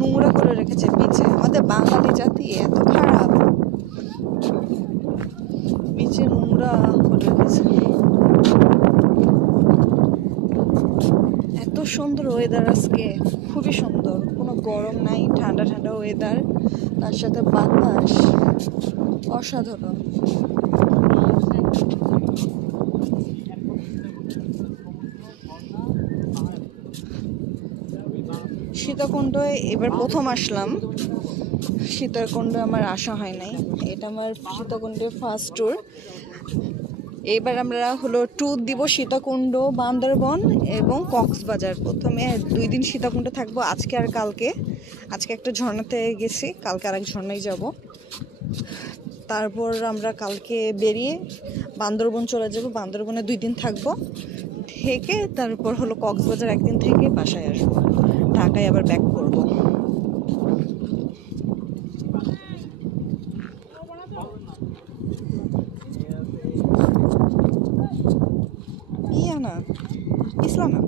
নোংরা করে রেখেছে বিচে। আমাদের বাঙালি জাতি এত খারাপ, বিচে নোংরা করে রেখেছে। এত সুন্দর ওয়েদার আজকে, খুবই সুন্দর, কোনো গরম নাই, ঠান্ডা ঠান্ডা ওয়েদার, তার সাথে বাতাস অসাধারণ। সীতাকুণ্ডে এবার প্রথম আসলাম। সীতাকুণ্ডে আমার আসা হয় নাই, এটা আমার সীতাকুণ্ডে ফার্স্ট ট্যুর। এবার আমরা হলো ট্যুর দিব সীতাকুণ্ড, বান্দরবন এবং কক্সবাজার। প্রথমে 2 দিন সীতাকুণ্ডে থাকবো, আজকে আর কালকে। আজকে একটা ঝর্ণাতে গেছি, কালকে আরেক ঝর্ণায় যাব। তারপর আমরা কালকে বেরিয়ে বান্দরবন চলে যাব, বান্দরবনে 2 দিন থাকবো, থেকে তারপর হলো কক্সবাজার 1 দিন থেকে বাসায় আসবো, ঢাকায় আবার ব্যাক করবো। ইয়া না ইসলাম না